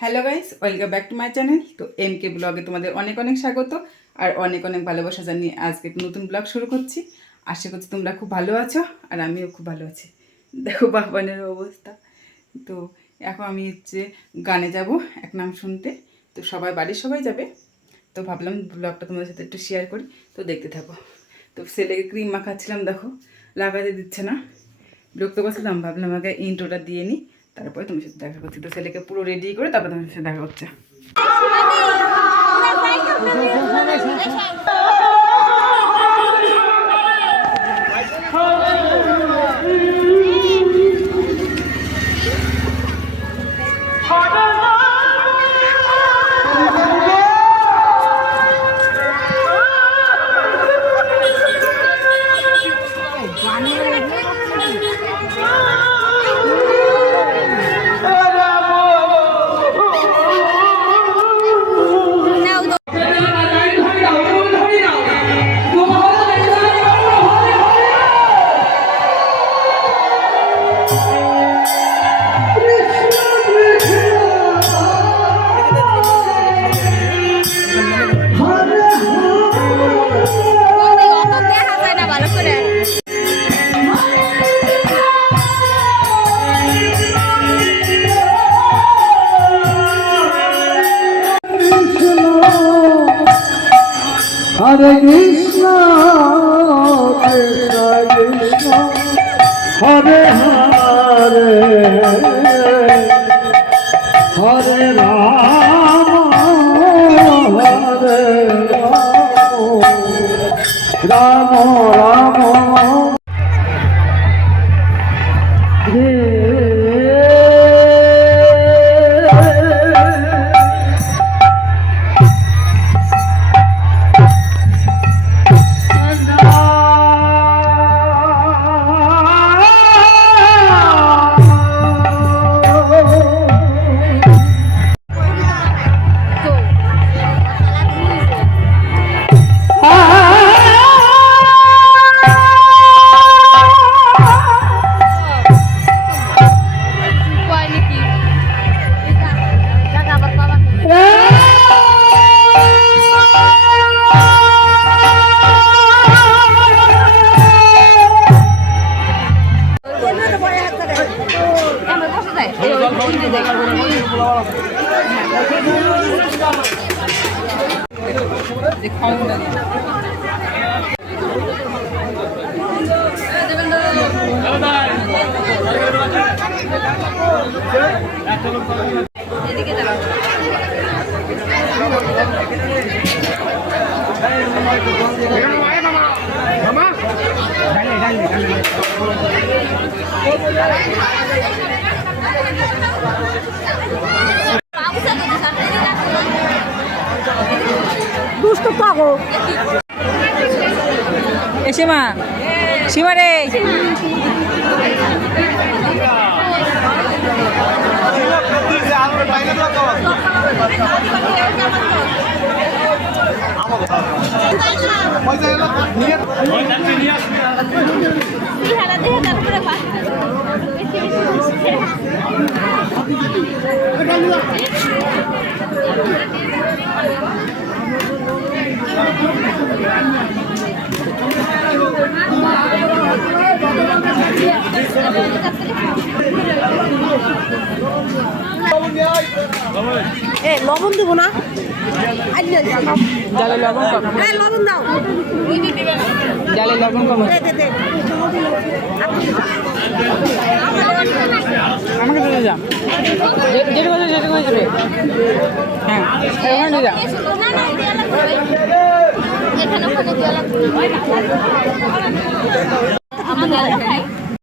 Hello guys, welcome back to my channel. তো এমকে ব্লগে তোমাদের অনেক অনেক স্বাগত আর অনেক অনেক ভালোবাসা জানিয়ে আজকে একটা নতুন ব্লগ শুরু করছি। আশা করছি তোমরা খুব ভালো আছো আর আমিও খুব ভালো আছি। দেখো বাবানের অবস্থা। তো এখন আমি গানে যাব এক নাম শুনতে। তো বাড়ির সবাই যাবে। তো ভাবলাম ব্লগটা তোমাদের সাথে একটু শেয়ার করি। তো দেখতে থাকো। তো ছেলেকে ক্রিম মাখাচ্ছিলাম, দেখো লাগাতে দিচ্ছে না, বিরক্ত করছিলাম। ভাবলাম আগে ইন্ট্রোটা দিয়ে নিই, তারপরে তোমার সাথে দেখা করছি। তো ছেলেকে পুরো রেডি করে তারপরে তোমার সাথে দেখা হচ্ছে। Hare Krishna, Krishna Krishna, Hare Hare, Hare Rama, Hare Rama, Rama Rama. দুষ্ট পাগো এ সীমা সীমা রে এ লবণ দেবো না, জালে লবণ কম, লবণ দাও, জালে লবণ কম, আমাকে দিয়ে যা, যেটা করে যেটা করে দেবে। হ্যাঁ ওখানে দিয়ে যা, আমাদের